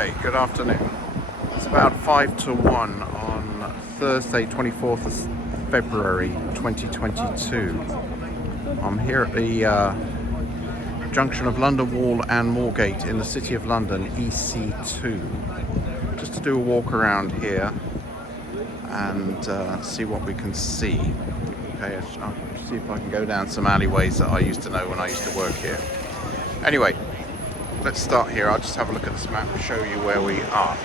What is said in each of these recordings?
Okay, good afternoon. It's about 5 to 1 on Thursday, 24th of February 2022. I'm here at the junction of London Wall and Moorgate in the City of London, EC2. Just to do a walk around here and see what we can see. Okay, I'll see if I can go down some alleyways that I used to know when I used to work here. Anyway, let's start here. I'll just have a look at this map and show you where we are.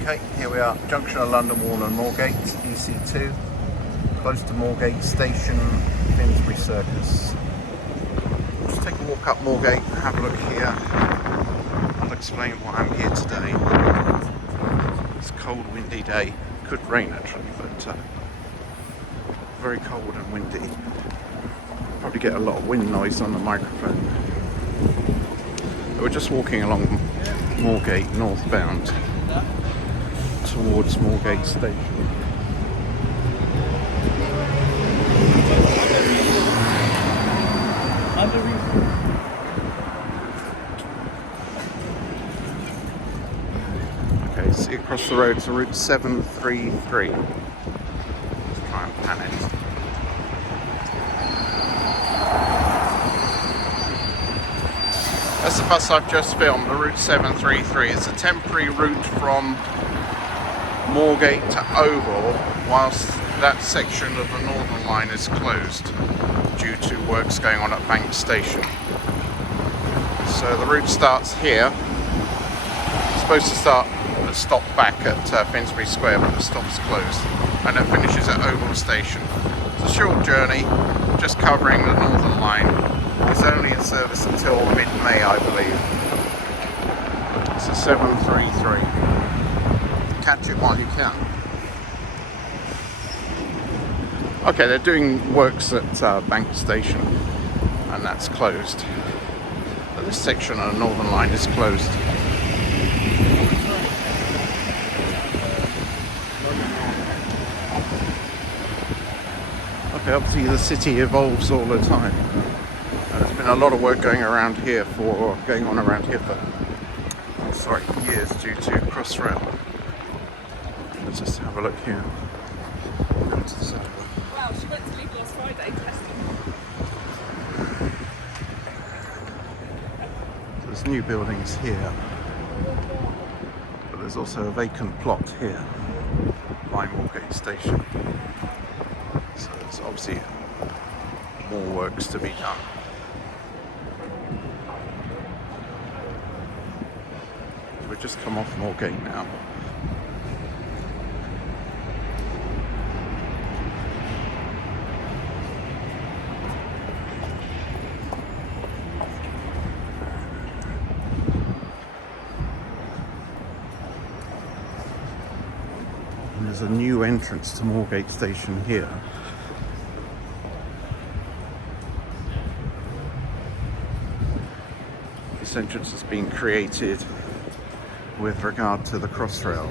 Okay, here we are, junction of London Wall and Moorgate, EC2, close to Moorgate Station, Finsbury Circus. Just take a walk up Moorgate, have a look here. I'll explain why I'm here today. It's a cold, windy day. Could rain actually, but very cold and windy. Probably get a lot of wind noise on the microphone. We're just walking along Moorgate northbound towards Moorgate Station. Okay, see across the road, it's route 733. Let's try and pan it. That's the bus I've just filmed, the route 733. It's a temporary route from Moorgate to Oval, whilst that section of the Northern Line is closed due to works going on at Bank Station. So the route starts here. It's supposed to stop back at Finsbury Square, but the stop's closed, and it finishes at Oval Station. It's a short journey, just covering the Northern Line. It's only in service until mid-May, I believe. It's a 733. Catch it while you can. Okay, they're doing works at Bank Station, and that's closed. But this section of the Northern Line is closed. Okay, obviously the city evolves all the time. There's been a lot of work going on around here for years due to Crossrail. Let's just have a look here. Wow, she went to leave last Friday testing. There's new buildings here, but there's also a vacant plot here by Moorgate Station. So there's obviously more works to be done. We've just come off Moorgate now. And there's a new entrance to Moorgate Station here. This entrance has been created with regard to the Crossrail.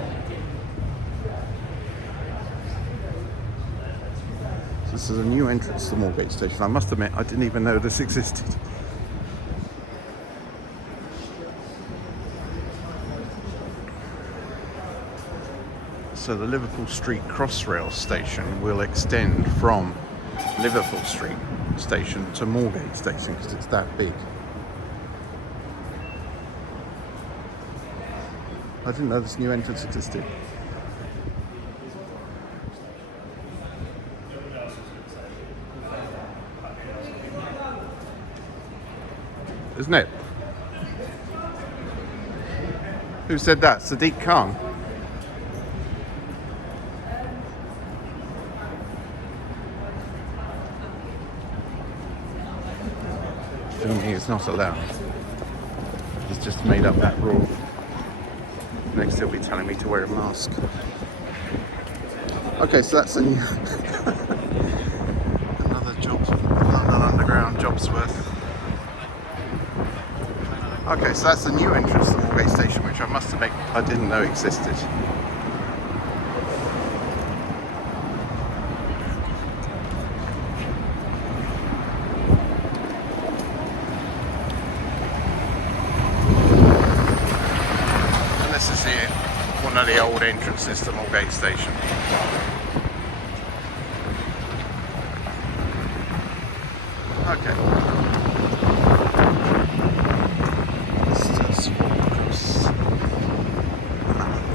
So this is a new entrance to Moorgate Station. I must admit, I didn't even know this existed. So the Liverpool Street Crossrail station will extend from Liverpool Street Station to Moorgate Station because it's that big. I didn't know this new entrance existed. Isn't it? Who said that? Sadiq Khan. Filming is not allowed. He's just made up that rule. Next he'll be telling me to wear a mask. Okay, so that's a new another London Underground job's worth. Okay, so that's the new entrance to Moorgate Station, which I must admit I didn't know existed. of the old entrances to Moorgate Station. Okay. Let's walk across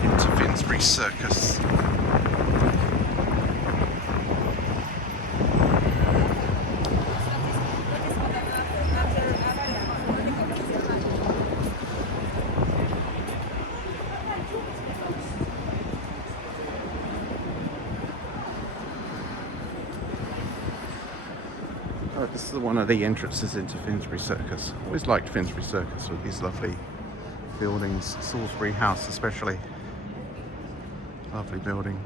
into Finsbury Circus. Oh, this is one of the entrances into Finsbury Circus. Always liked Finsbury Circus with these lovely buildings. Salisbury House especially. Lovely building.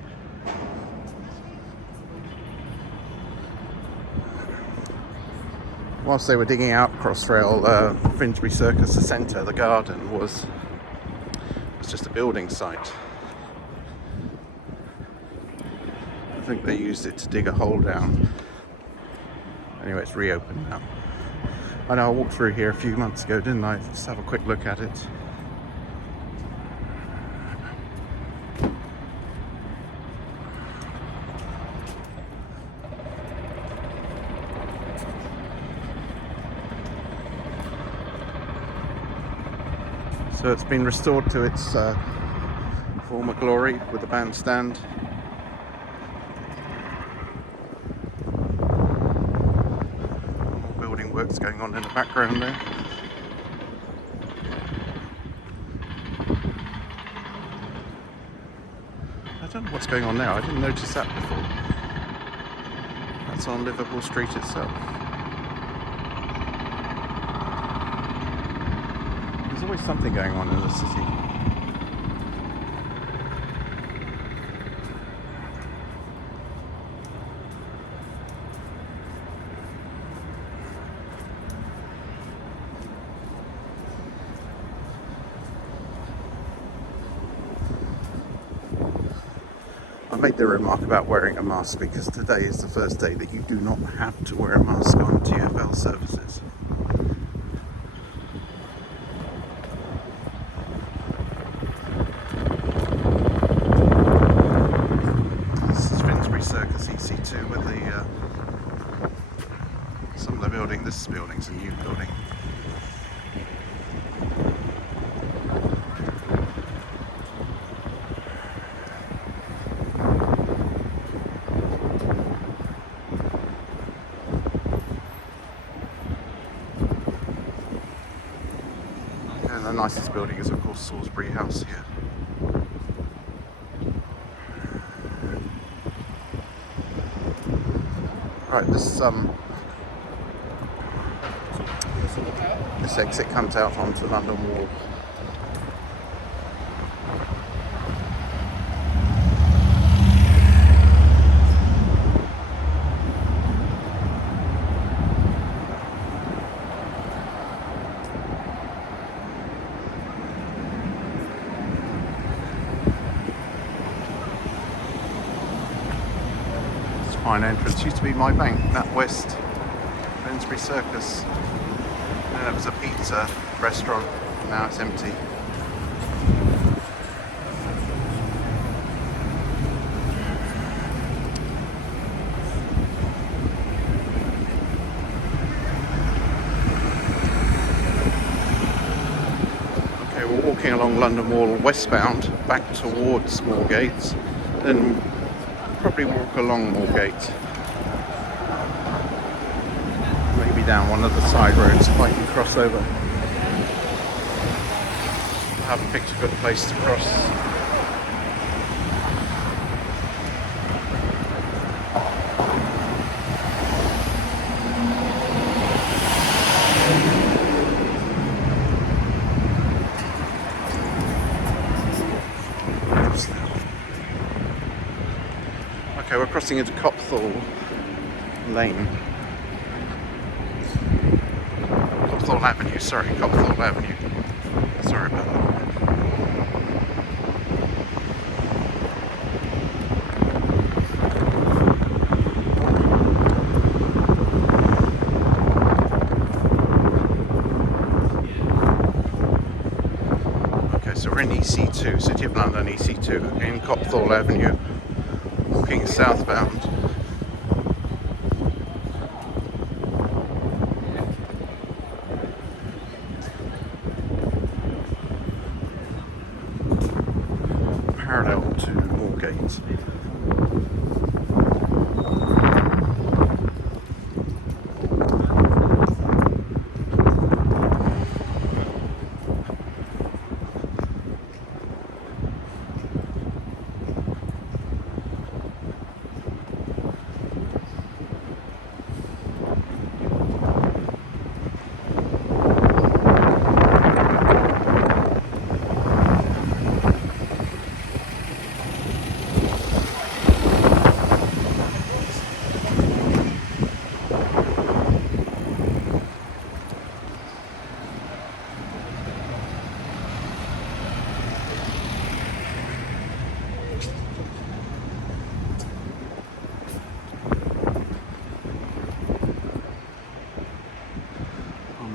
Whilst they were digging out Crossrail, Finsbury Circus, the centre, the garden was just a building site. I think they used it to dig a hole down. Anyway, it's reopened now. I know I walked through here a few months ago, didn't I? Let's have a quick look at it. So it's been restored to its former glory with the bandstand. Works going on in the background there. I don't know what's going on now. I didn't notice that before. That's on Liverpool Street itself. There's always something going on in the city. I made the remark about wearing a mask because today is the first day that you do not have to wear a mask on TfL services. This is Finsbury Circus EC2 with the some of the building. This building's a new building. The nicest building is of course Salisbury House here. Right, this exit comes out onto London Wall. Fine entrance. Used to be my bank, NatWest, Finsbury Circus. And then it was a pizza restaurant. Now it's empty. Okay, we're walking along London Wall westbound, back towards Moorgate. Then probably walk along Moorgate, maybe down one of the side roads if I can cross over. I haven't picked a good place to cross. Okay, we're crossing into Copthall Lane. Copthall Avenue, sorry, Copthall Avenue. Sorry about that. Okay, so we're in EC2, City of London EC2 in Copthall Avenue, walking southbound. Parallel to Moorgate.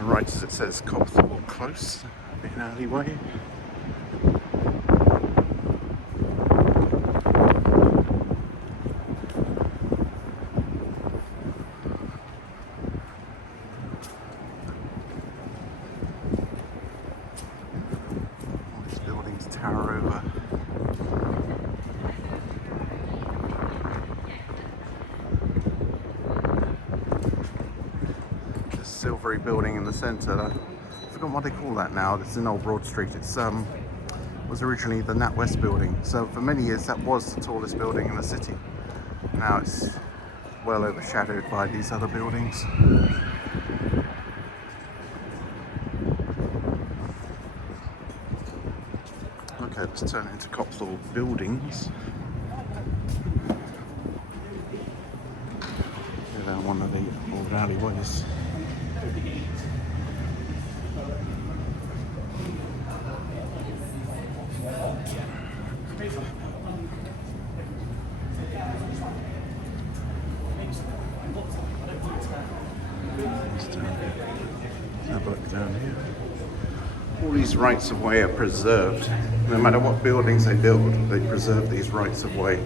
Right as it says Copthall Close, in alleyway. All these buildings tower over. Silvery building in the centre. I've forgotten what they call that now. It's in Old Broad Street. It's was originally the NatWest building. So for many years that was the tallest building in the city. Now it's well overshadowed by these other buildings. Okay, let's turn into Copthall buildings. Go down one of the old alleyways. Have a look down here. All these rights of way are preserved. No matter what buildings they build, they preserve these rights of way.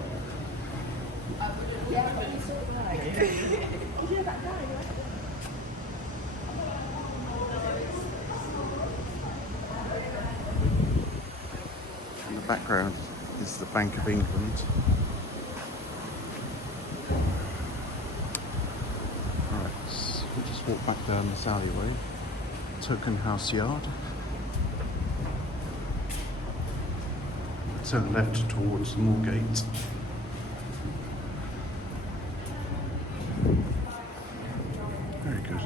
In the background is the Bank of England. Right, so we'll just walk back down this alleyway. Token House Yard. Turn left towards Moorgate. Very good.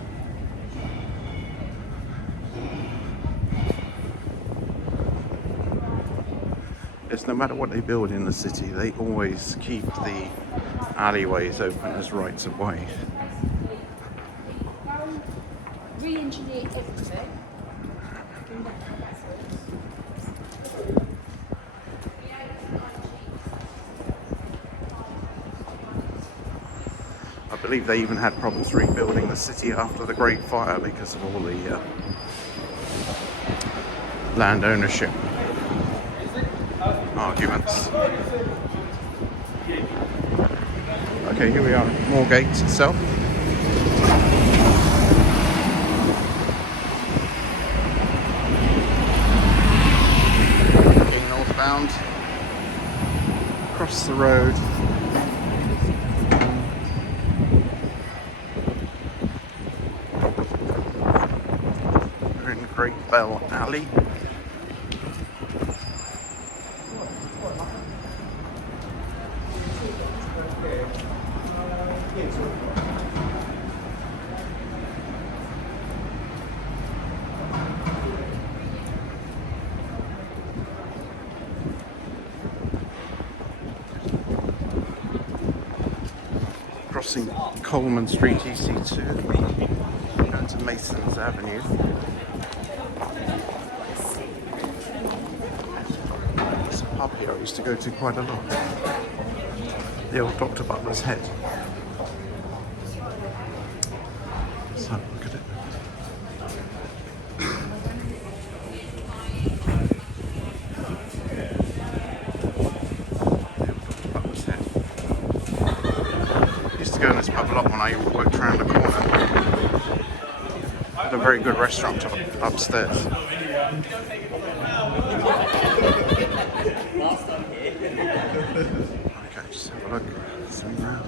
Yes, no matter what they build in the city, they always keep the alleyways open as rights of way. Re-engineer everything. I believe they even had problems rebuilding the city after the Great Fire because of all the land ownership arguments. Okay, here we are, Moorgate itself. Looking northbound, across the road. We're in Great Bell Alley. Crossing Coleman Street EC2, going to Masons Avenue. There's a pub here I used to go to quite a lot. The old Dr. Butler's Head. Let's have a look at it. to go in this pub a lot when I worked around the corner. Had a very good restaurant upstairs. Okay, just have a look. See now.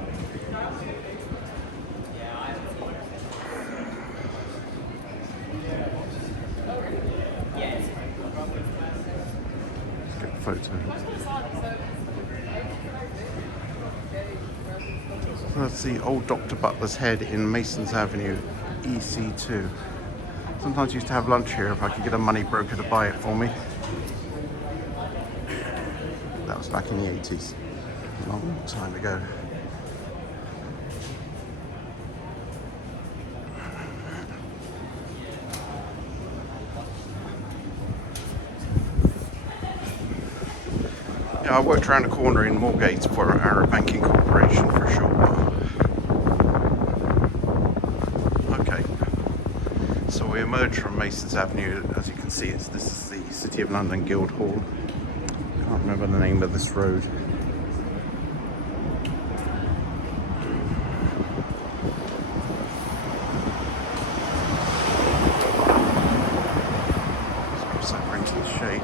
Let's get a photo. That's the old Dr. Butler's Head in Masons Avenue, EC2. Sometimes I used to have lunch here if I could get a money broker to buy it for me. That was back in the 80s, a long time ago. Yeah, I worked around the corner in Moorgate for our banking corporation for a short while. Okay, so we emerged from Masons Avenue. As you can see, this is the City of London Guildhall. Can't remember the name of this road. Let's cross over into the shade.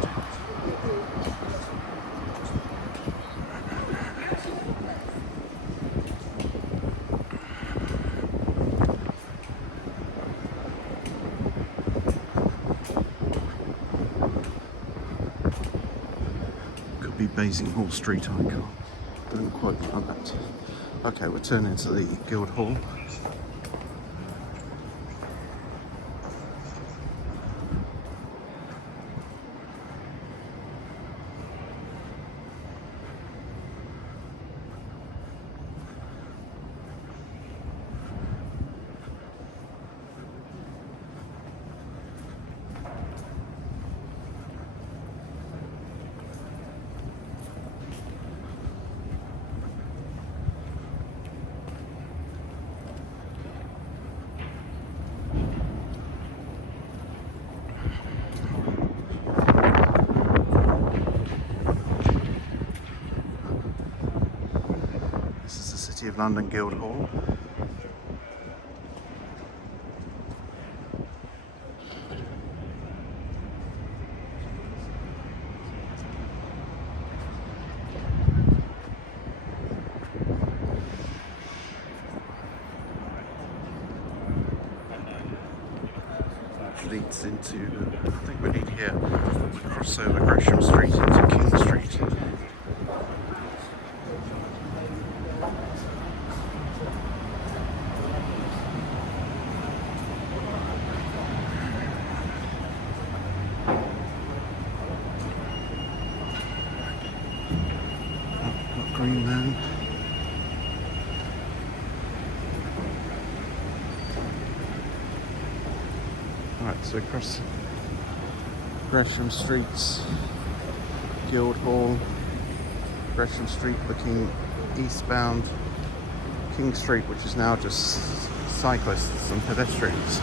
Be Basinghall Street, I can't. Don't quote me on that. Okay, we'll turn into the Guildhall. City of London Guildhall. Which leads into, I think we need here to cross over Gresham Street into King Street. Green Man. Alright, so across Gresham Street, Guildhall, Gresham Street looking eastbound, King Street, which is now just cyclists and pedestrians.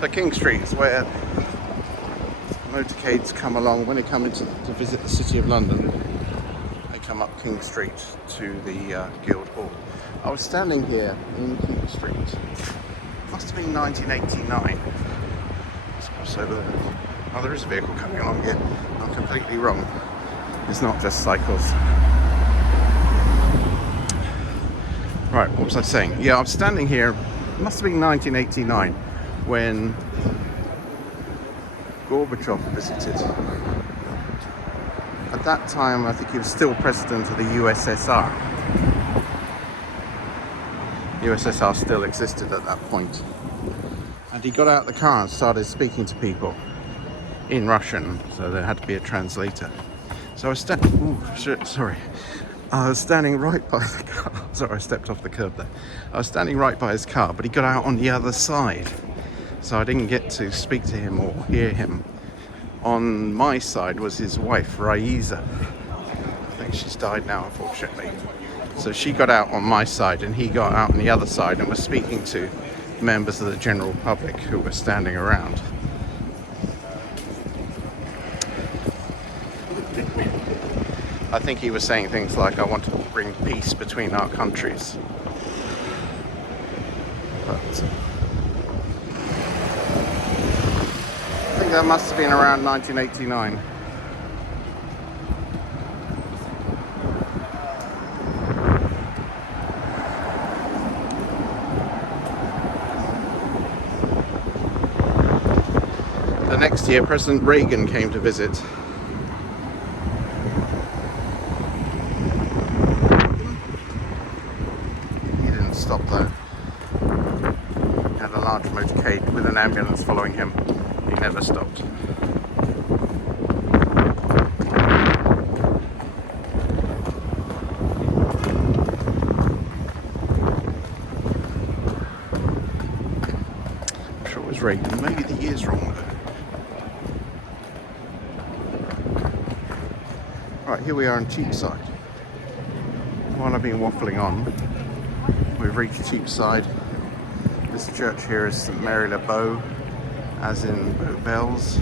So King Street is where motorcades come along when they come into to visit the City of London. They come up King Street to the Guildhall. I was standing here in King Street. Must have been 1989. Let's cross over there. Oh, there is a vehicle coming along here. I'm completely wrong. It's not just cycles. Right, what was I saying? Yeah, I'm standing here. It must have been 1989 when Gorbachev visited. At that time, I think he was still president of the USSR. The USSR still existed at that point. And he got out of the car and started speaking to people in Russian, so there had to be a translator. So I was I was standing right by the car. Sorry, I stepped off the curb there. I was standing right by his car, but he got out on the other side. So I didn't get to speak to him or hear him. On my side was his wife, Raiza. I think she's died now, unfortunately. So she got out on my side and he got out on the other side and was speaking to members of the general public who were standing around. I think he was saying things like, I want to bring peace between our countries. But I think that must have been around 1989. The next year, President Reagan came to visit. He didn't stop though. He had a large motorcade with an ambulance following him. He never stopped. I'm sure it was Reagan. Maybe the year's wrong though. Right, here we are in Cheapside. While I've been waffling on, we've reached Cheapside. This church here is St Mary le Bow, as in Bow Bells.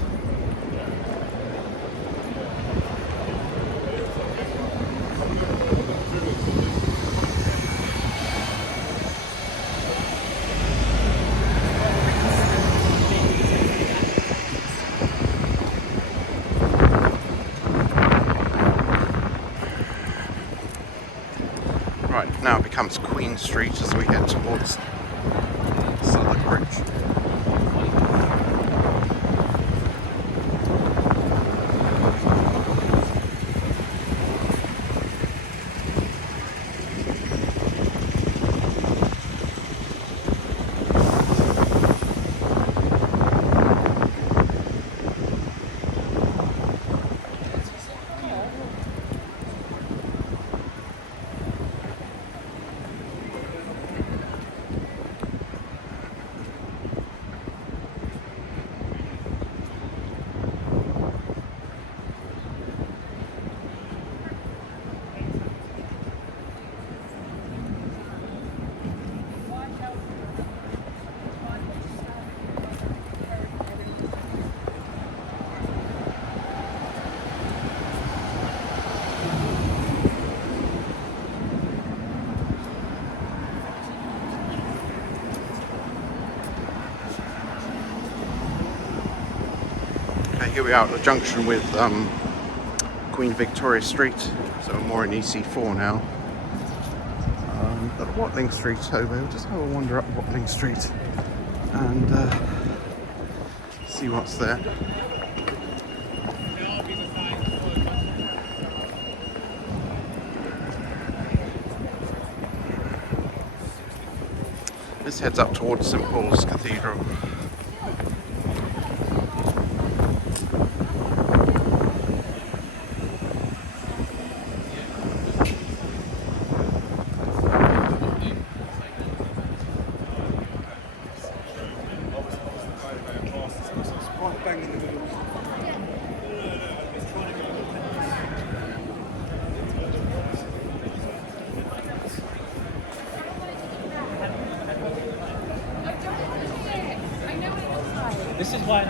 Right, now it becomes Queen Street as we head towards Southwark Bridge. Here we are at the junction with Queen Victoria Street, so we're more in EC4 now. Got Watling Street over. We'll just have a wander up Watling Street and see what's there. This heads up towards St Paul's Cathedral. This is why.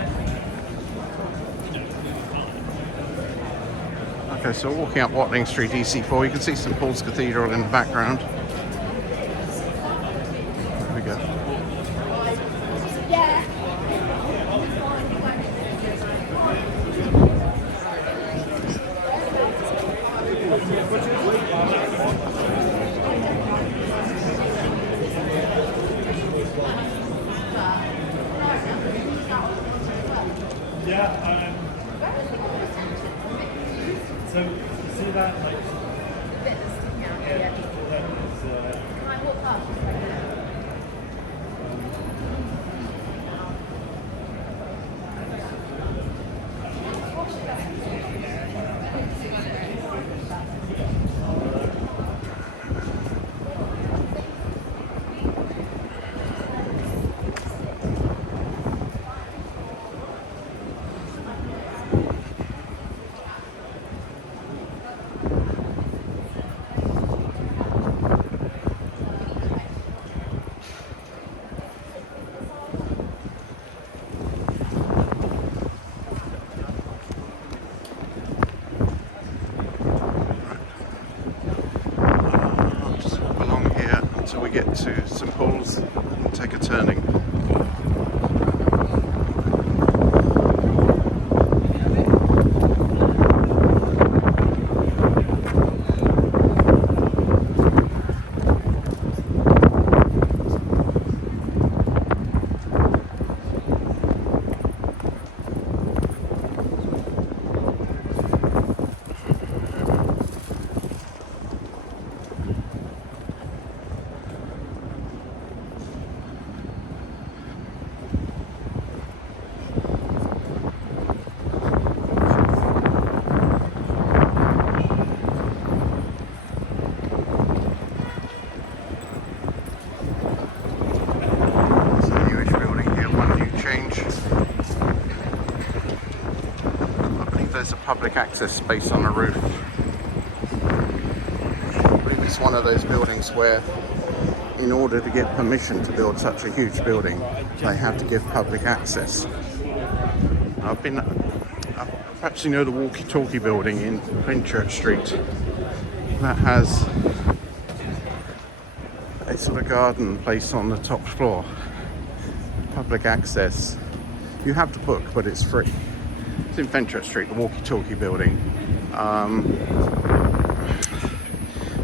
Okay, so walking up Watling Street, EC4, you can see St Paul's Cathedral in the background. There we go. So you see that, like, Can I walk past? get to St Paul's and take a turning. There's a public access space on the roof. I believe it's one of those buildings where, in order to get permission to build such a huge building, they have to give public access. Perhaps you know the walkie-talkie building in Fenchurch Street. That has a sort of garden place on the top floor. Public access. You have to book, but it's free. It's in Fenchurch Street, the walkie-talkie building. So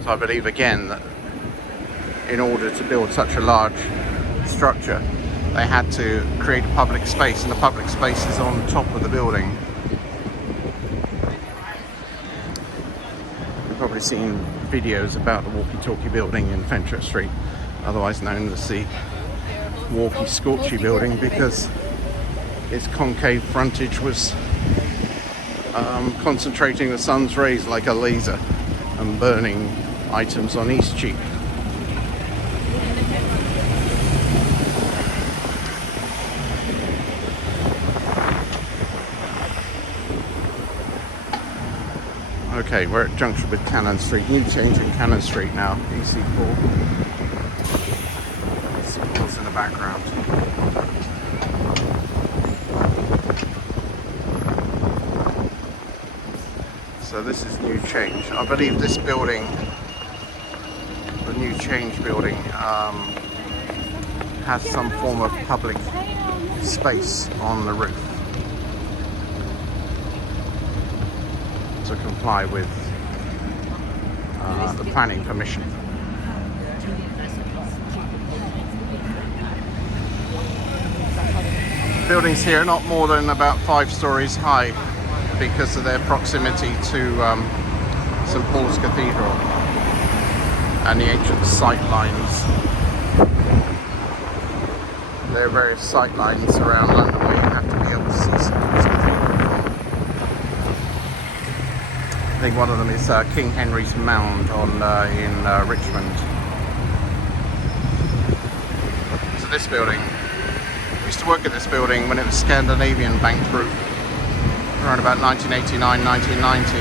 I believe again that in order to build such a large structure, they had to create a public space, and the public space is on top of the building. You've probably seen videos about the walkie-talkie building in Fenchurch Street, otherwise known as the walkie-scorchy building, because its concave frontage was concentrating the sun's rays like a laser and burning items on East Cheap. Okay, we're at Junction with Cannon Street. New change in Cannon Street now. EC4. Signals in the background. So this is New Change. I believe this building, the New Change building, has some form of public space on the roof to comply with the planning permission. Buildings here are not more than about 5 stories high, because of their proximity to St Paul's Cathedral and the ancient sight lines. There are various sight lines around London where you have to be able to see St Paul's Cathedral. I think one of them is King Henry's Mound in Richmond. So this building, I used to work at this building when it was Scandinavian Bank Group, around about 1989, 1990.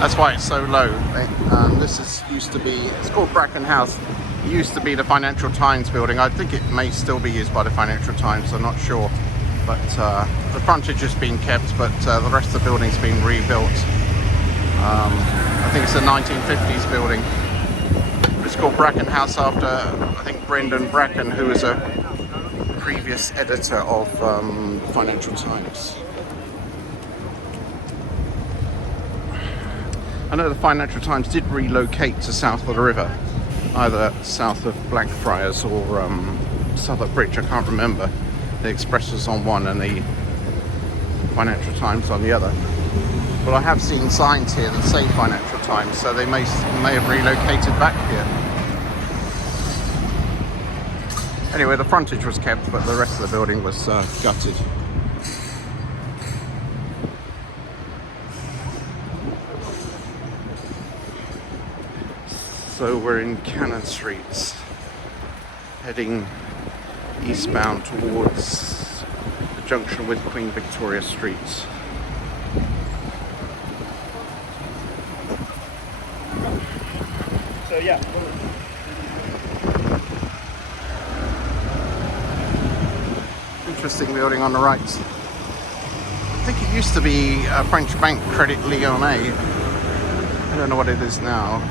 That's why it's so low. Used to be, it's called Bracken House. It used to be the Financial Times building. I think it may still be used by the Financial Times, I'm not sure. But the frontage has been kept, but the rest of the building's been rebuilt. I think it's a 1950s building. It's called Bracken House after, I think, Brendan Bracken, who was a previous editor of Financial Times. I know the Financial Times did relocate to south of the river, either south of Blackfriars or Southwark Bridge, I can't remember. The Express was on one and the Financial Times on the other. But I have seen signs here that say Financial Times, so they may have relocated back here. Anyway, the frontage was kept, but the rest of the building was gutted. So we're in Cannon Street, heading eastbound towards the junction with Queen Victoria Street. So yeah. Interesting building on the right. I think it used to be a French bank, Credit Lyonnais. I don't know what it is now.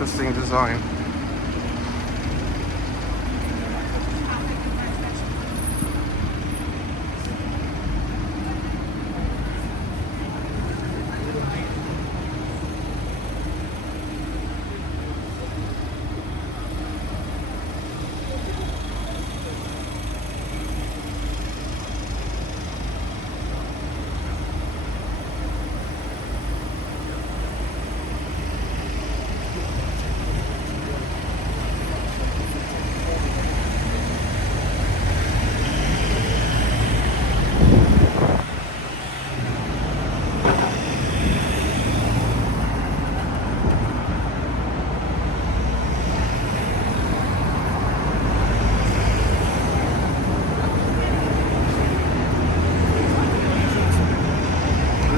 Interesting design.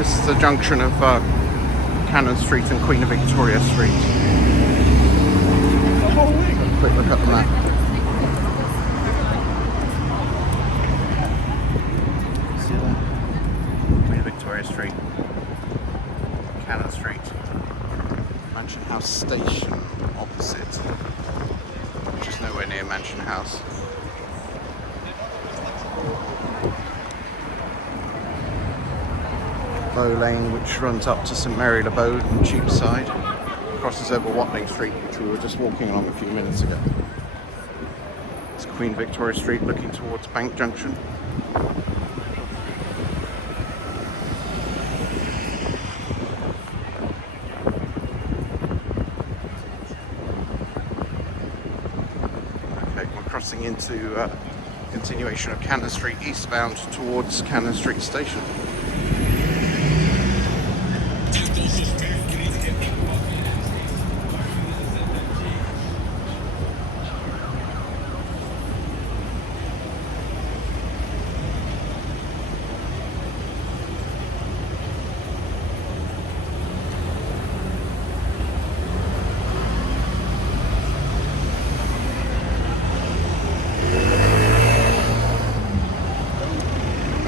This is the junction of Cannon Street and Queen of Victoria Street. Have a quick look at the map. See that? Queen of Victoria Street, Cannon Street, Mansion House Station opposite, which is nowhere near Mansion House. Bow Lane, which runs up to St Mary le Bow and Cheapside, crosses over Watling Street, which we were just walking along a few minutes ago. It's Queen Victoria Street looking towards Bank Junction. Okay, we're crossing into continuation of Cannon Street eastbound towards Cannon Street Station.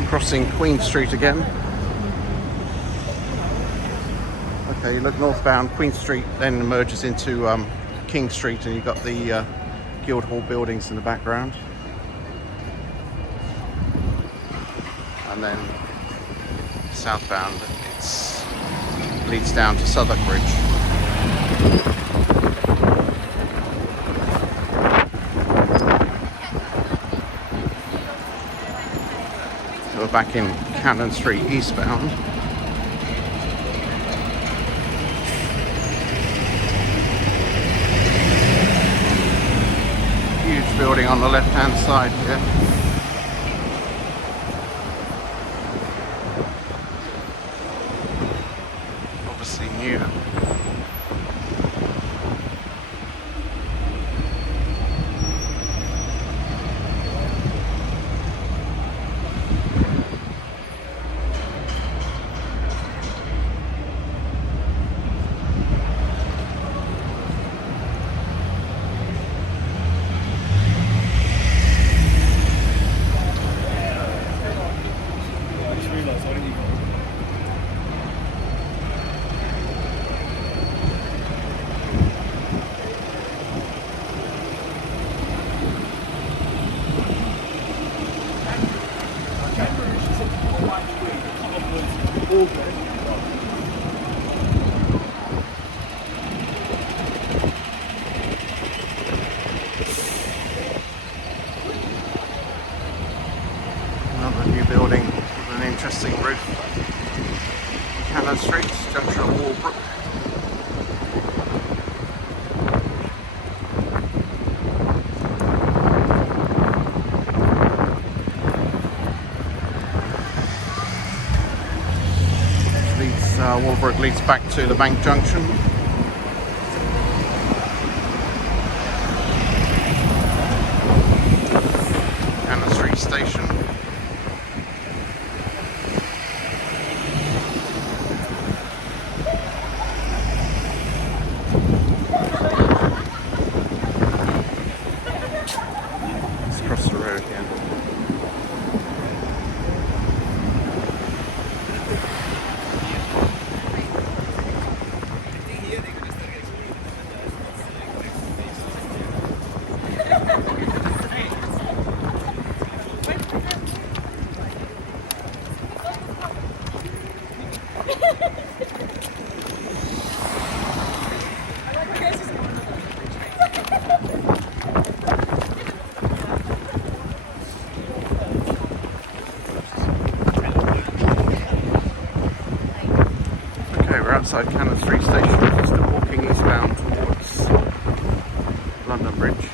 Crossing Queen Street again. Okay, you look northbound, Queen Street then merges into King Street, and you've got the Guildhall buildings in the background. And then southbound, it leads down to Southwark Bridge. We're back in Cannon Street eastbound. Huge building on the left hand side here. Obviously new. Another new building with an interesting roof. Cannon Street, junction of Walbrook. Walbrook leads back to the Bank Junction. Cannon Street Station. Let's cross the road here. outside Cannon Street Station, just walking eastbound towards London Bridge.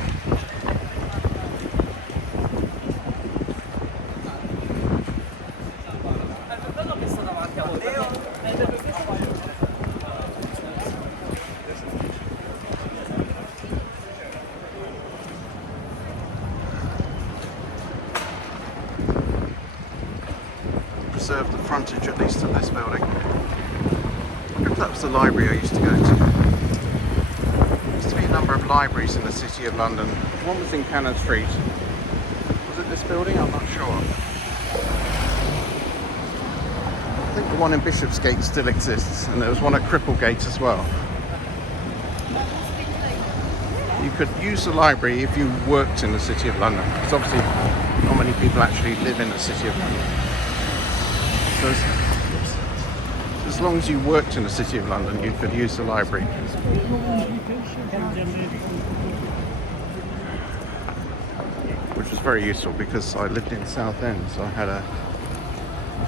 Preserve the frontage at least of this building. I wonder if that was the library I used to go to. There used to be a number of libraries in the City of London. One was in Cannon Street. Was it this building? I'm not sure. I think the one in Bishopsgate still exists, and there was one at Cripplegate as well. You could use the library if you worked in the City of London, because obviously not many people actually live in the City of London. So as long as you worked in the City of London, you could use the library. Which was very useful because I lived in Southend, so I had a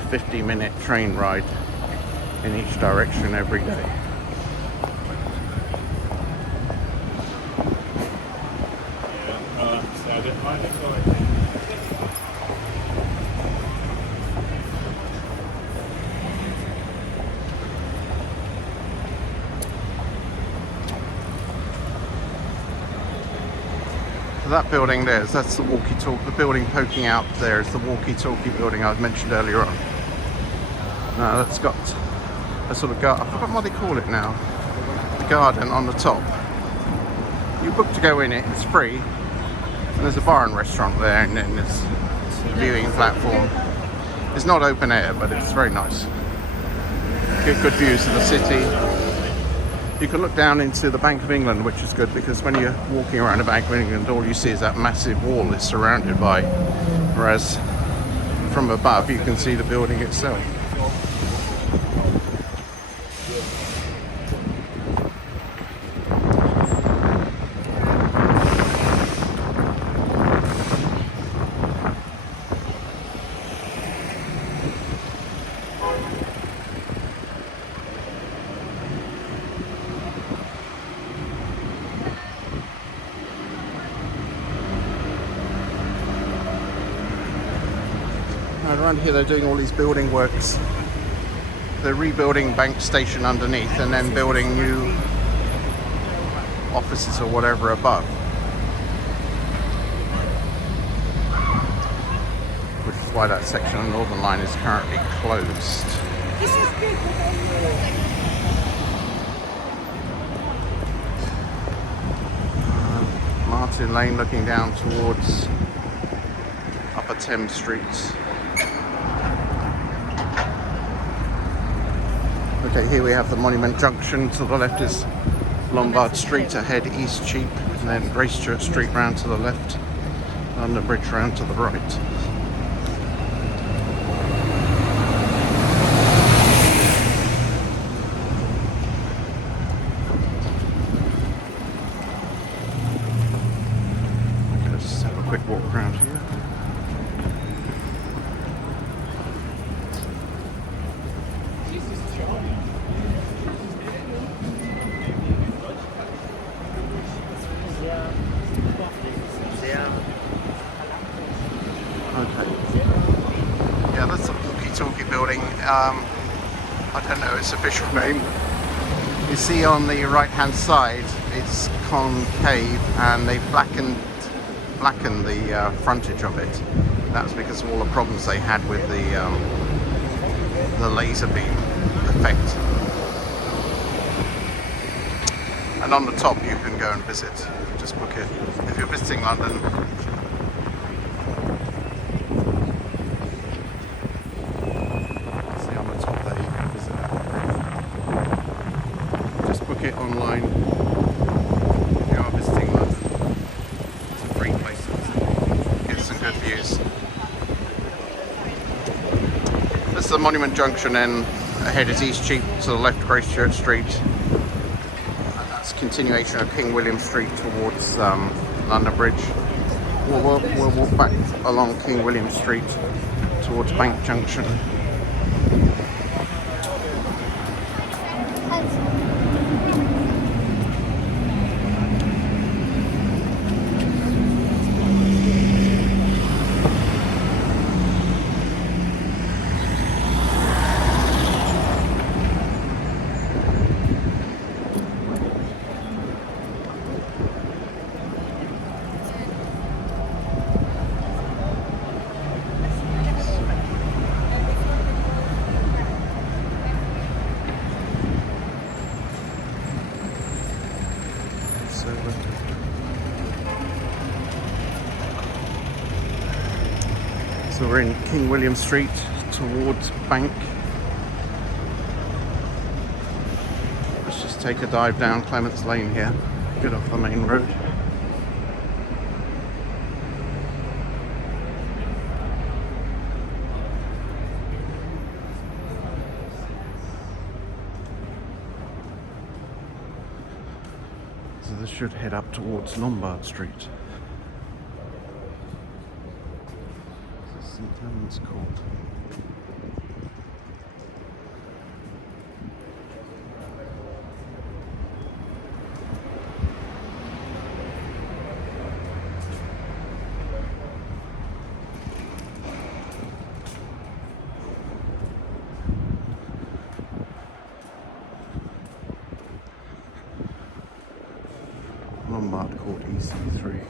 50-minute train ride in each direction every day. That building there, that's the walkie-talkie. The building poking out there is the walkie-talkie building I mentioned earlier on. Now that's got a sort of garden. I forgot what they call it now. The garden on the top. You book to go in it. It's free. And there's a bar and restaurant there, and then there's a viewing platform. It's not open air, but it's very nice. Get good views of the city. You can look down into the Bank of England, which is good because when you're walking around the Bank of England, all you see is that massive wall it's surrounded by, whereas from above you can see the building itself. Around here they're doing all these building works. They're rebuilding Bank Station underneath and then building new offices or whatever above. Which is why that section of Northern Line is currently closed. Martin Lane looking down towards Upper Thames Street. Okay, here we have the Monument Junction. To the left is Lombard Street, ahead East Cheap, and then Gracechurch Street round to the left, London Bridge round to the right. Okay, let's just have a quick walk around here. I don't know its official name. You see on the right hand side it's concave and they blackened the frontage of it. That's because of all the problems they had with the laser beam effect. And on the top you can go and visit, just book it. If you're visiting London, it online. If you are visiting London, it's a great place to visit. Get some good views. This is the Monument Junction, and ahead is East Cheap, to the left Gracechurch Street, and that's continuation of King William Street towards London Bridge. We'll walk back along King William Street towards Bank Junction. So we're in King William Street towards Bank. Let's just take a dive down Clements Lane here, get off the main road. So this should head up towards Lombard Street. This is St. Clement's Court. Lombard Court EC3.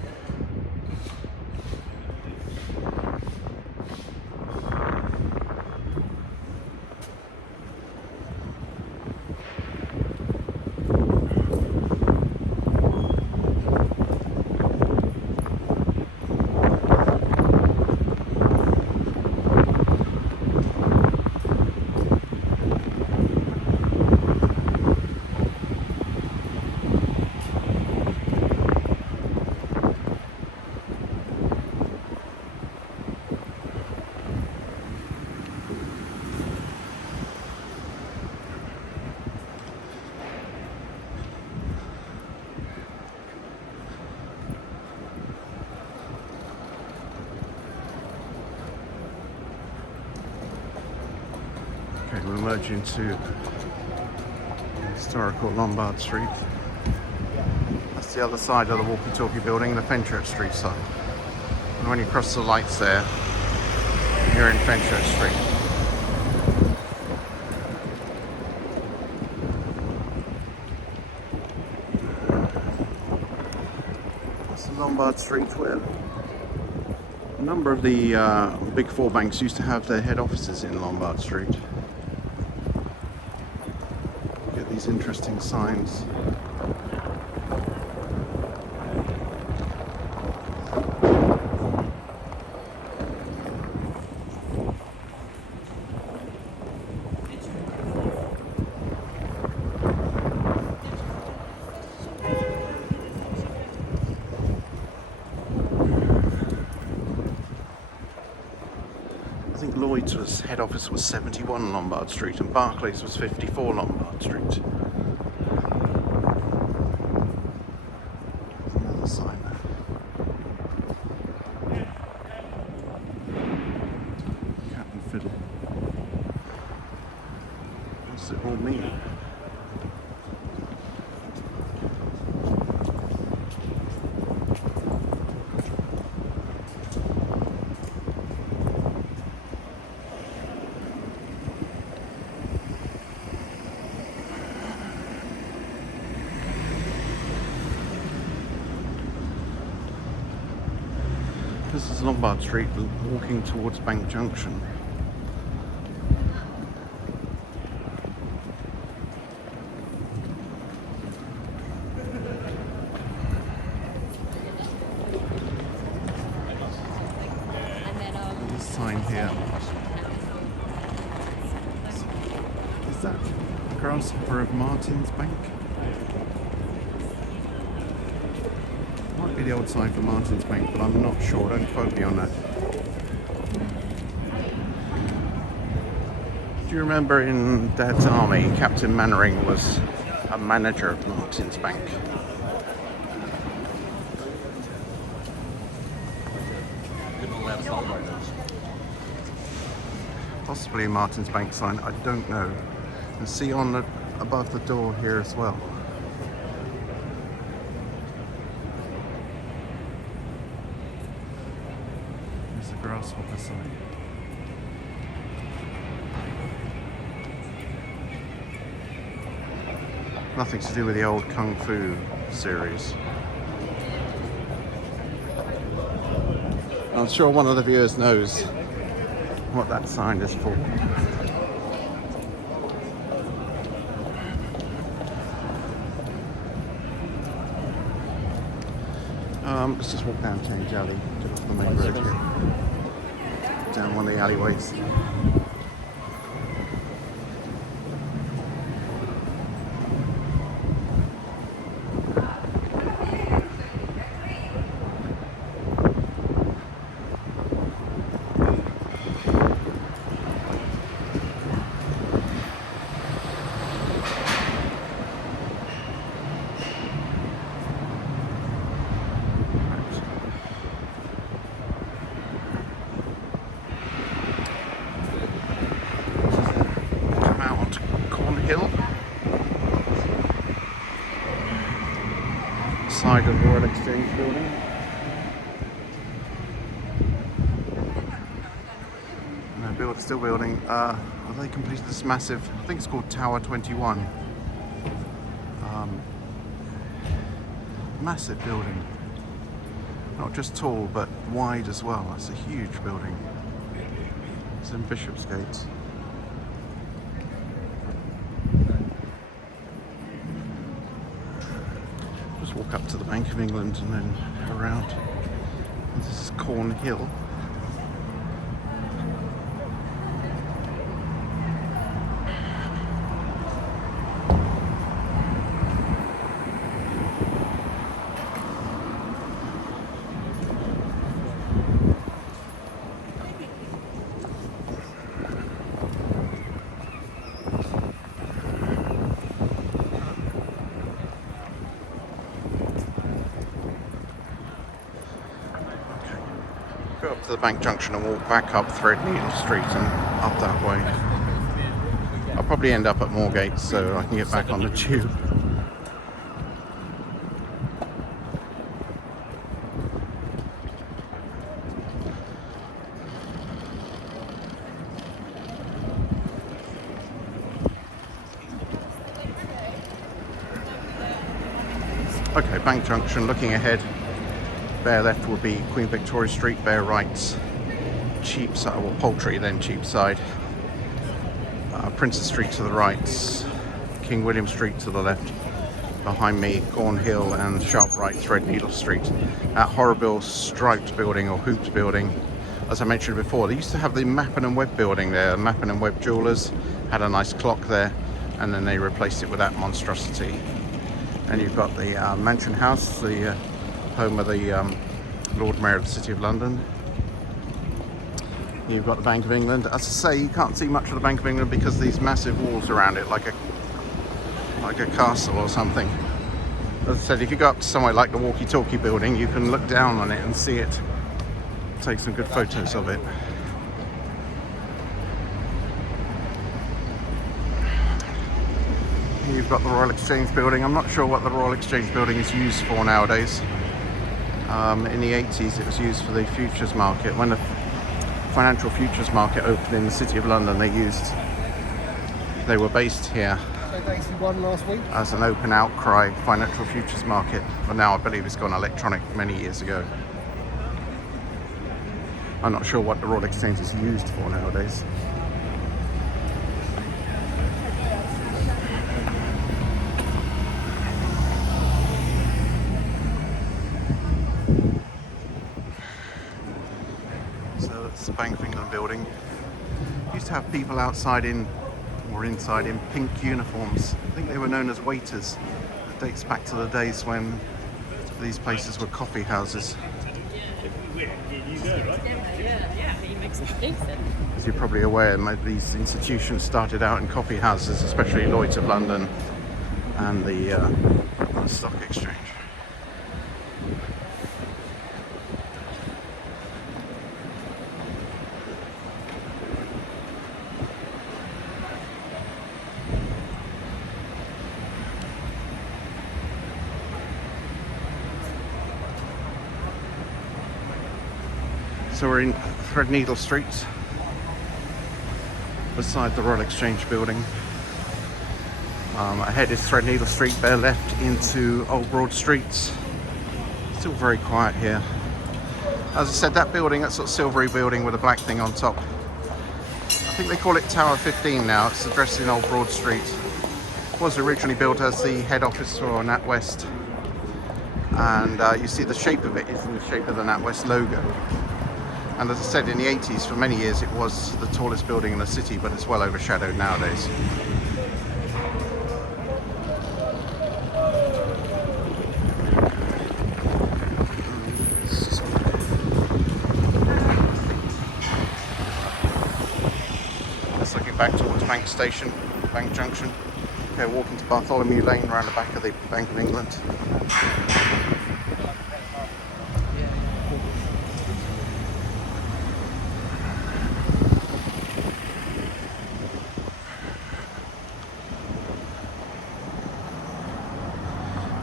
Okay, we'll merge into historical Lombard Street. That's the other side of the walkie-talkie building, the Fenchurch Street side. And when you cross the lights there, you're in Fenchurch Street. That's the Lombard Street where a number of the big four banks used to have their head offices in Lombard Street. Get these interesting signs. I think Lloyd's head office was 71 Lombard Street and Barclays was 54 Lombard Street. There's another sign there. Cat and Fiddle. What's it all mean? This is Lombard Street, walking towards Bank Junction. This sign here. Is that Grasshopper of Martin's Bank? Might be the old sign for Martin's Bank, but I'm not sure. Don't quote me on that. Do you remember in Dad's Army, Captain Mannering was a manager of Martin's Bank? Possibly a Martin's Bank sign, I don't know. And see on the above the door here as well. There's a grasshopper sign. Nothing to do with the old Kung Fu series. I'm sure one of the viewers knows what that sign is for. Let's just walk down Thames Alley, get off the main road here. down one of the alleyways. Side of the Royal Exchange building. No, still building. They completed this massive, I think it's called Tower 21. Massive building. Not just tall, but wide as well. It's a huge building. It's in Bishopsgate. Walk up to the Bank of England and then around. This is Cornhill. Go up to the Bank Junction and walk back up Threadneedle Street and up that way. I'll probably end up at Moorgate so I can get back on the tube. Okay, Bank Junction, looking ahead. Bear left will be Queen Victoria Street, bear right Cheapside, well Poultry, then Cheapside. Princess Street to the right, King William Street to the left. Behind me, Cornhill, and sharp right Threadneedle Street. That horrible striped building or hooped building, as I mentioned before, they used to have the Mappin and Webb building there. Mappin and Webb Jewellers had a nice clock there, and then they replaced it with that monstrosity. And you've got the Mansion House, the home of the Lord Mayor of the City of London. You've got the Bank of England. As I say, you can't see much of the Bank of England because these massive walls around it, like a castle or something. As I said, if you go up to somewhere like the Walkie Talkie building, you can look down on it and see it. Take some good photos of it. You've got the Royal Exchange building. I'm not sure what the Royal Exchange building is used for nowadays. In the 80s it was used for the futures market. When the financial futures market opened in the City of London, they were based here last week as an open outcry financial futures market. But now I believe it's gone electronic many years ago. I'm not sure what the Royal Exchange is used for nowadays. The Bank of England building. Used to have people outside or inside in pink uniforms. I think they were known as waiters. It dates back to the days when these places were coffee houses. As you're probably aware, these institutions started out in coffee houses, especially Lloyd's of London and the Stock Exchange. So we're in Threadneedle Street, beside the Royal Exchange building. Ahead is Threadneedle Street, bear left into Old Broad Street. Still very quiet here. As I said, that building, that sort of silvery building with a black thing on top, I think they call it Tower 15 now. It's addressed in Old Broad Street. It was originally built as the head office for NatWest. And you see the shape of it is in the shape of the NatWest logo. And as I said, in the 80s, for many years, it was the tallest building in the city, but it's well overshadowed nowadays. That's looking back towards Bank Station, Bank Junction. Okay, walking to Bartholomew Lane around the back of the Bank of England.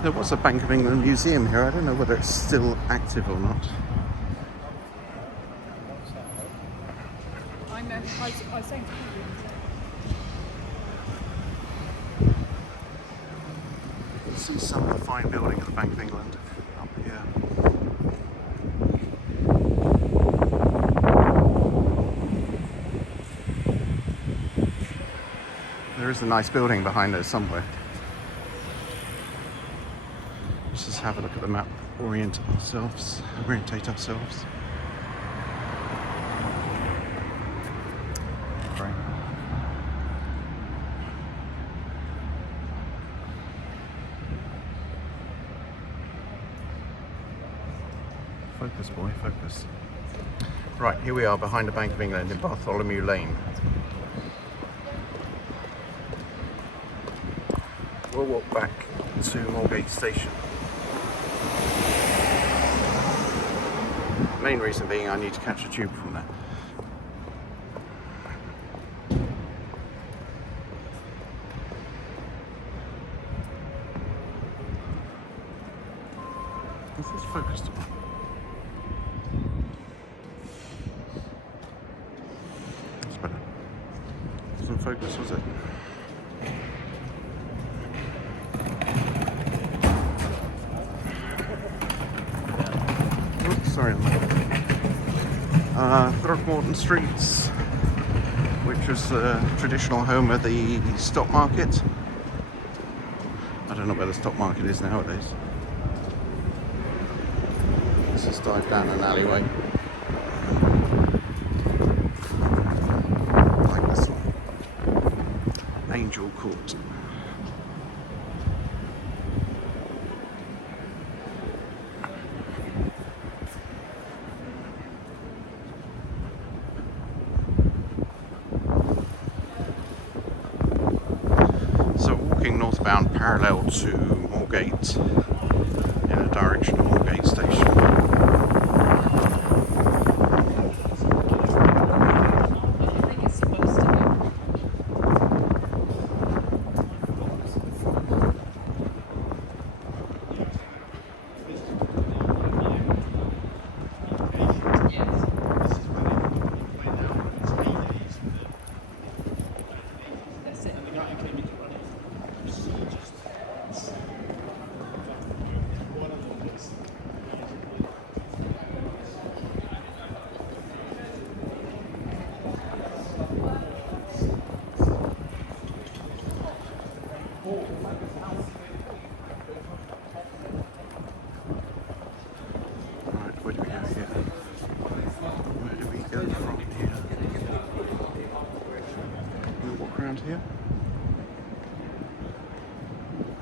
There was a Bank of England museum here. I don't know whether it's still active or not. I was saying to you, You can see some of the fine building of the Bank of England up here. There is a nice building behind us somewhere. Let's just have a look at the map, orientate ourselves. Right. Focus, boy, focus. Right, here we are behind the Bank of England in Bartholomew Lane. We'll walk back to Moorgate Station. Main reason being I need to catch a tube from there. Is this focused on? That's better. Wasn't focused, was it? Sorry on that. Throckmorton Streets, which was the traditional home of the stock market. I don't know where the stock market is nowadays. Let's just dive down an alleyway. Like this one. Angel Court. Northbound parallel to Moorgate in a direction of Moorgate Station. Here?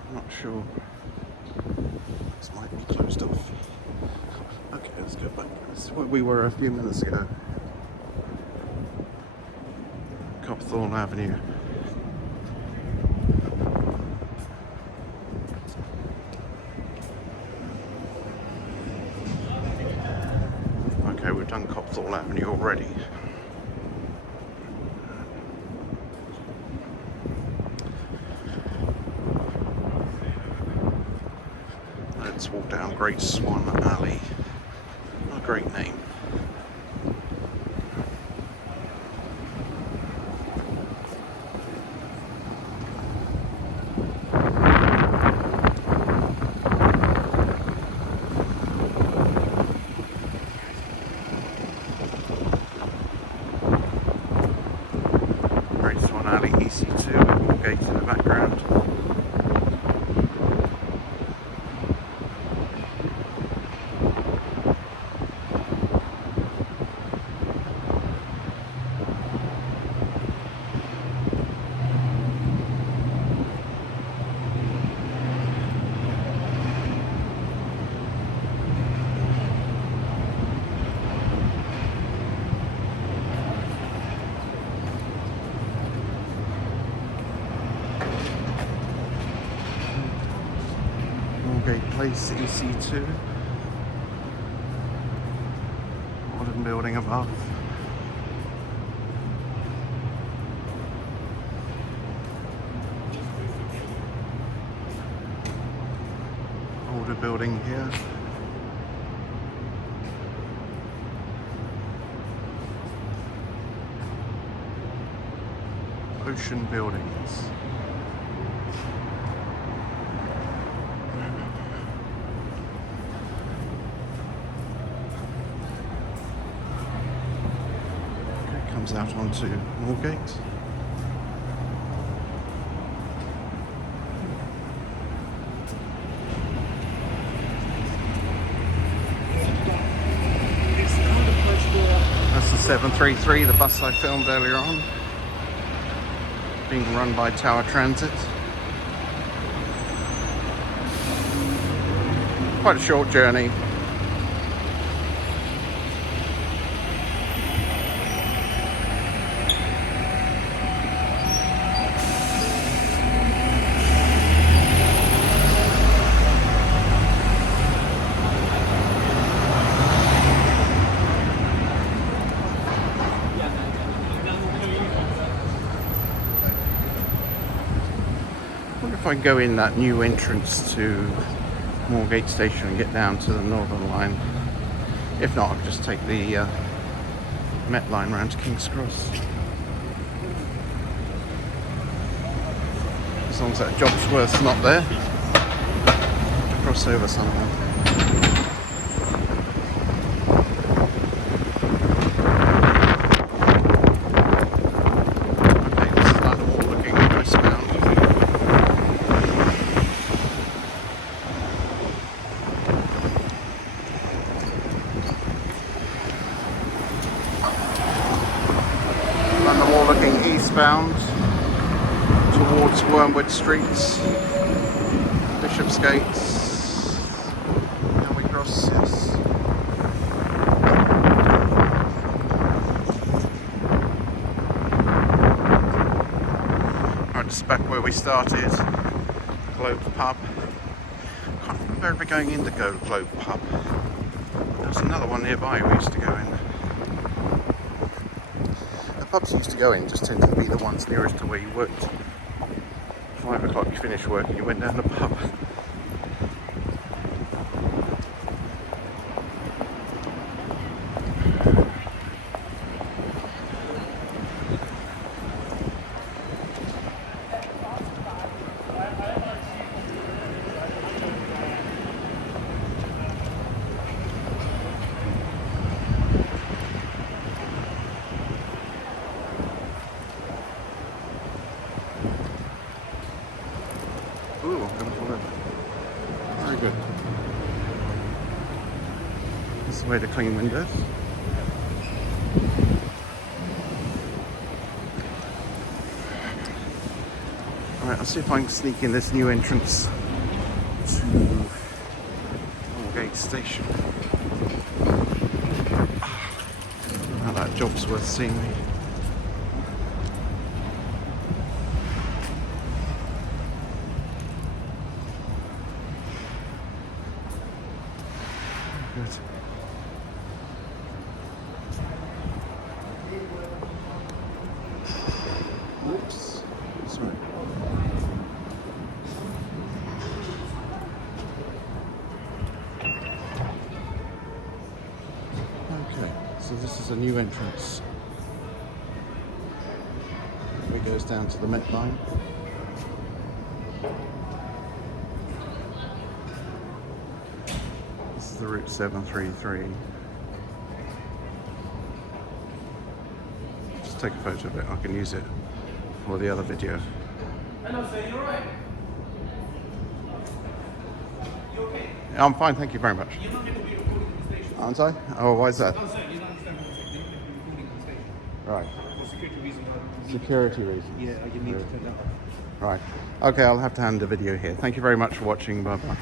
I'm not sure. This might be closed off. Okay, let's go back. This is where we were a few minutes ago. Copthorne Avenue. Okay, we've done Copthorne Avenue already. Let's walk down Great Swan Alley. What a great name. Great Swan Alley, EC2, Moorgate in the background. Place EC2. Modern building above. Older building here. Ocean buildings. Okay, comes out onto Moorgate. That's the 733, the bus I filmed earlier on, being run by Tower Transit. Quite a short journey. I wonder if I can go in that new entrance to Moorgate Station and get down to the Northern Line. If not, I'll just take the Met Line round to King's Cross. As long as that Jobsworth's not there, to cross over somehow. Okay, this is like the wall looking westbound. And the wall looking eastbound towards Wormwood Streets, Bishopsgates. Can we cross? Yes. Right, just back where we started, Globe Pub. Can't remember ever going in the Globe Pub. There's another one nearby we used to go in. The pubs you used to go in just tended to be the ones nearest to where you worked. 5 o'clock you finished work and you went down the pub. Ooh, I'm going to fall over. Very good. This is the way to clean windows. Alright, I'll see if I can sneak in this new entrance to Moorgate Station. Now that job's worth seeing me. Good. Whoops. Sorry. Okay, so this is a new entrance. It goes down to the Met Line. The route 733. Just take a photo of it, I can use it for the other video. Hello, sir, you alright? You okay? I'm fine, thank you very much. You're not going to be recording on the station. Aren't I? Oh, why is that? No, sir, you don't understand what I'm saying. You're not going to be recording on the station. Right. For security reasons. Security reasons. Yeah, you need to turn that off. Right. Okay, I'll have to hand the video here. Thank you very much for watching. Bye bye.